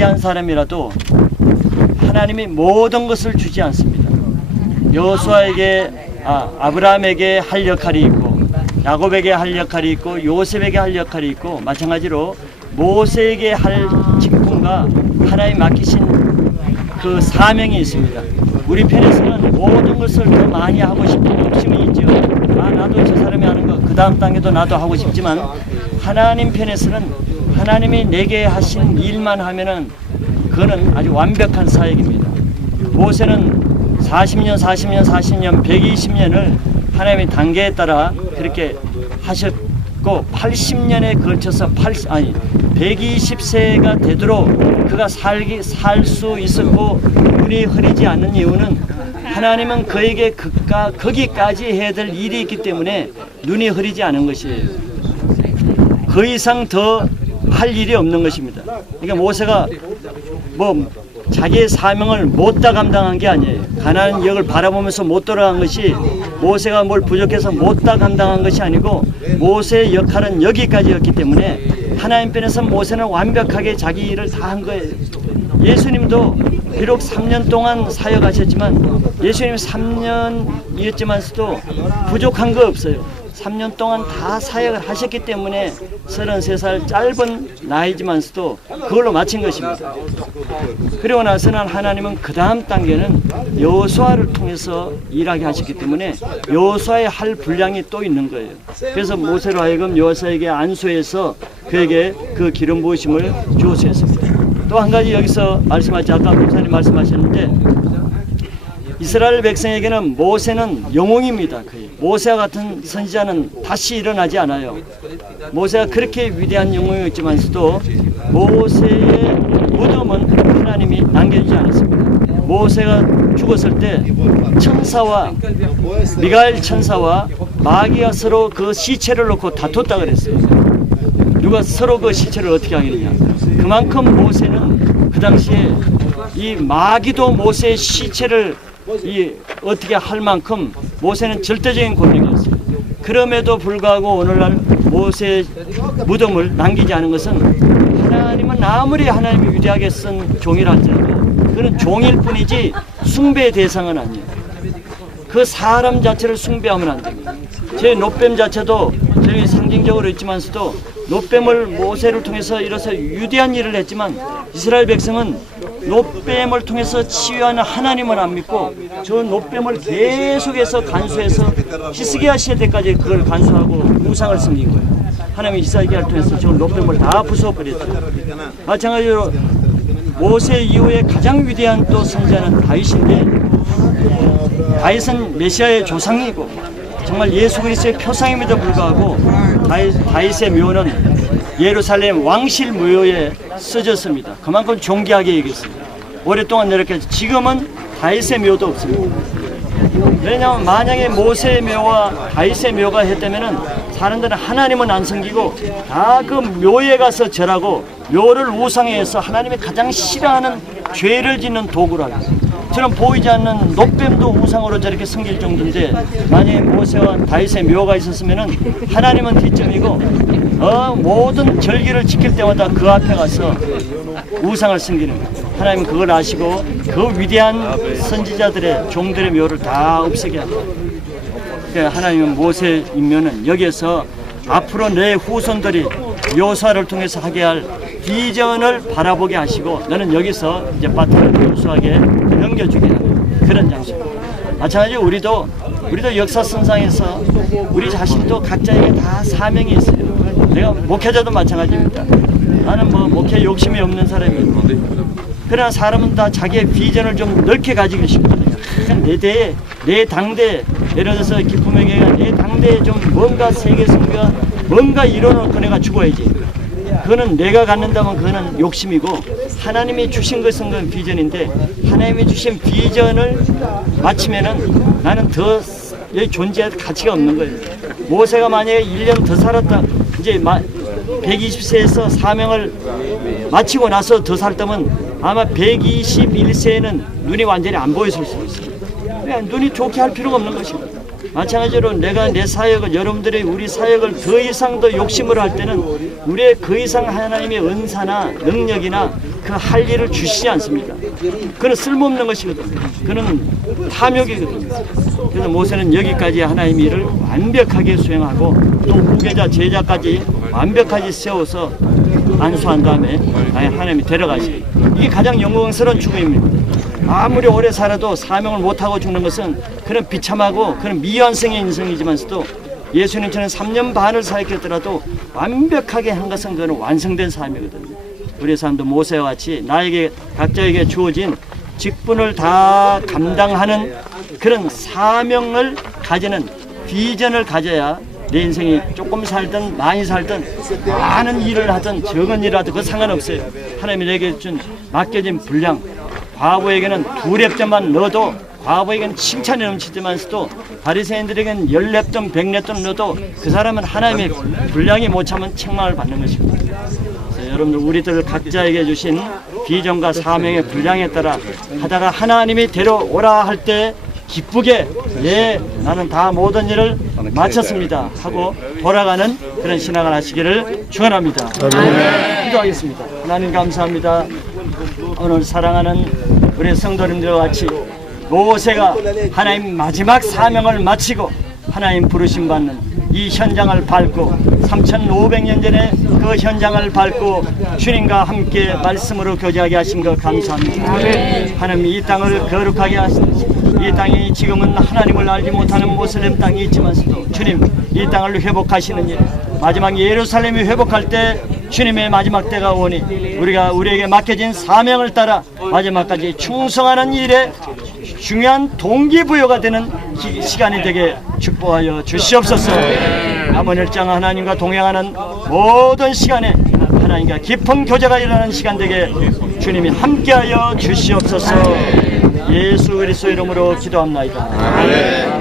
위대한 사람이라도 하나님이 모든 것을 주지 않습니다. 여호수아에게 아브라함에게 할 역할이 있고 야곱에게 할 역할이 있고 요셉에게 할 역할이 있고 마찬가지로 모세에게 할 직분과 하나님 맡기신 그 사명이 있습니다. 우리 편에서는 모든 것을 더 많이 하고 싶은 욕심이 있죠. 나도 저 사람이 하는 거 그 다음 단계도 나도 하고 싶지만 하나님 편에서는 하나님이 내게 하신 일만 하면은 그거는 아주 완벽한 사역입니다. 모세는 40년 120년을 하나님의 단계에 따라 그렇게 하셨고 80년에 걸쳐서 120세가 되도록 그가 살 수 있었고 눈이 흐리지 않는 이유는 하나님은 그에게 거기까지 해야 될 일이 있기 때문에 눈이 흐리지 않은 것이에요. 그 이상 더 할 일이 없는 것입니다. 그러니까 모세가 자기의 사명을 못다 감당한 게 아니에요. 가나안 역을 바라보면서 못 돌아간 것이 모세가 뭘 부족해서 못다 감당한 것이 아니고 모세의 역할은 여기까지였기 때문에 하나님 편에서 모세는 완벽하게 자기 일을 다 한 거예요. 예수님도 비록 3년 동안 사역하셨지만 예수님 3년이었지만서도 부족한 거 없어요. 3년 동안 다 사역을 하셨기 때문에 33살 짧은 나이지만서도 그걸로 마친 것입니다. 그리고 나서는 하나님은 그 다음 단계는 여호수아를 통해서 일하게 하셨기 때문에 여호수아의 할 분량이 또 있는 거예요. 그래서 모세로 하여금 여호수아에게 안수해서 그에게 그 기름 부으심을 주었습니다. 또 한 가지 여기서 말씀하셨죠. 아까 목사님 말씀하셨는데 이스라엘 백성에게는 모세는 영웅입니다. 모세와 같은 선지자는 다시 일어나지 않아요. 모세가 그렇게 위대한 영웅이었지만서도 모세의 무덤은 하나님이 남겨주지 않았습니다. 모세가 죽었을 때 천사와 미가엘 천사와 마귀가 서로 그 시체를 놓고 다퉜다 그랬어요. 누가 서로 그 시체를 어떻게 하겠느냐. 그만큼 모세는 그 당시에 이 마귀도 모세의 시체를 어떻게 할 만큼 모세는 절대적인 권력이었어요. 그럼에도 불구하고 오늘날 모세의 무덤을 남기지 않은 것은 하나님은 아무리 하나님이 위대하게 쓴 종이라 할지라도 그는 종일 뿐이지 숭배의 대상은 아니에요. 그 사람 자체를 숭배하면 안 됩니다. 제 노뱀 자체도 저희 상징적으로 있지만서도 노뱀을 모세를 통해서 이뤄서 위대한 일을 했지만 이스라엘 백성은 노뱀을 통해서 치유하는 하나님을 안 믿고 저 노뱀을 계속해서 간수해서 히스기야 시대까지 그걸 간수하고 우상을 섬긴 거예요. 하나님이 히스기야를 통해서 저 노뱀을 다 부숴버렸죠. 마찬가지로 모세 이후에 가장 위대한 또 선지자는 다윗인데 다윗은 메시아의 조상이고 정말 예수 그리스도의 표상임에도 불구하고 다윗의 묘는 예루살렘 왕실 묘에 써졌습니다. 그만큼 존귀하게 여겼습니다. 오랫동안 이렇게 지금은 다윗의 묘도 없습니다. 왜냐하면 만약에 모세의 묘와 다윗의 묘가 했다면은 사람들은 하나님은 안 섬기고 다 그 묘에 가서 절하고 묘를 우상해서 하나님이 가장 싫어하는 죄를 짓는 도구로 하고 저는 보이지 않는 노뱀도 우상으로 저렇게 섬길 정도인데 만약에 모세와 다윗의 묘가 있었으면은 하나님은 뒷점이고 모든 절기를 지킬 때마다 그 앞에 가서 우상을 섬기는 거예요. 하나님은 그걸 아시고 그 위대한 선지자들의 종들의 묘를 다 없애게 합니다. 그러니까 하나님은 모세 인면은 여기에서 앞으로 내 후손들이 여호수아를 통해서 하게 할 비전을 바라보게 하시고 너는 여기서 이제 바톤을 여호수아에게 넘겨주게 하는 그런 장소입니다. 마찬가지로 우리도 역사선상에서 우리 자신도 각자에게 다 사명이 있어요. 내가 목회자도 마찬가지입니다. 나는 목회 욕심이 없는 사람이고 그러나 사람은 다 자기의 비전을 좀 넓게 가지고 싶거든요. 내 당대 예를 들어서 기쁨의 교회가 내 당대에 좀 뭔가 세계 선교가 뭔가 이뤄놓고 내가 죽어야지. 그거는 내가 갖는다면 그거는 욕심이고 하나님이 주신 것은 그건 비전인데 하나님이 주신 비전을 마치면은 나는 더 여기 존재할 가치가 없는 거예요. 모세가 만약에 1년 더 살았다 이제 120세에서 사명을 마치고 나서 더 살다면 아마 121세에는 눈이 완전히 안 보였을 수 있어요. 눈이 좋게 할 필요가 없는 것입니다. 마찬가지로 내가 내 사역을, 여러분들이 우리 사역을 더 이상 더 욕심으로 할 때는 우리의 그 이상 하나님의 은사나 능력이나 그 할 일을 주시지 않습니다. 그는 쓸모없는 것이거든요. 그는 탐욕이거든요. 그래서 모세는 여기까지 하나님의 일을 완벽하게 수행하고 또 후계자 제자까지 완벽하게 세워서 안수한 다음에 하나님이 데려가시기, 이게 가장 영광스러운 죽음입니다. 아무리 오래 살아도 사명을 못하고 죽는 것은 그런 비참하고 그런 미완성의 인생이지만서도 예수님처럼 3년 반을 사역했더라도 완벽하게 한 것은 그는 완성된 삶이거든요. 우리 삶도 모세와 같이 나에게 각자에게 주어진 직분을 다 감당하는 그런 사명을 가지는 비전을 가져야 내 인생이 조금 살든 많이 살든 많은 일을 하든 적은 일을 하든 그 상관없어요. 하나님이 내게 준 맡겨진 분량, 과부에게는 2렙점만 넣어도 과부에게는 칭찬이 넘치지만서도 바리새인들에게는 10렙점 100렙점 넣어도 그 사람은 하나님의 분량이 못 참은 책망을 받는 것입니다. 그래서 여러분들 우리들 각자에게 주신 비전과 사명의 분량에 따라 하다가 하나님이 데려오라 할 때 기쁘게 예 나는 다 모든 일을 마쳤습니다 하고 돌아가는 그런 신앙을 하시기를 축원합니다. 기도하겠습니다. 하나님 감사합니다. 오늘 사랑하는 우리 성도님들과 같이 모세가 하나님 마지막 사명을 마치고 하나님 부르심 받는 이 현장을 밟고 3500년 전에 그 현장을 밟고 주님과 함께 말씀으로 교제하게 하신 것 감사합니다. 하나님 이 땅을 거룩하게 하신 이 땅이 지금은 하나님을 알지 못하는 모슬렘 땅이 있지만서도 주님 이 땅을 회복하시는 일, 마지막 예루살렘이 회복할 때 주님의 마지막 때가 오니 우리가 우리에게 맡겨진 사명을 따라 마지막까지 충성하는 일에 중요한 동기부여가 되는 시간이 되게 축복하여 주시옵소서. 남은 일장 하나님과 동행하는 모든 시간에 하나님과 깊은 교제가 일어나는 시간 되게 주님이 함께하여 주시옵소서. 예수 그리스도 이름으로 기도합나이다. 아멘.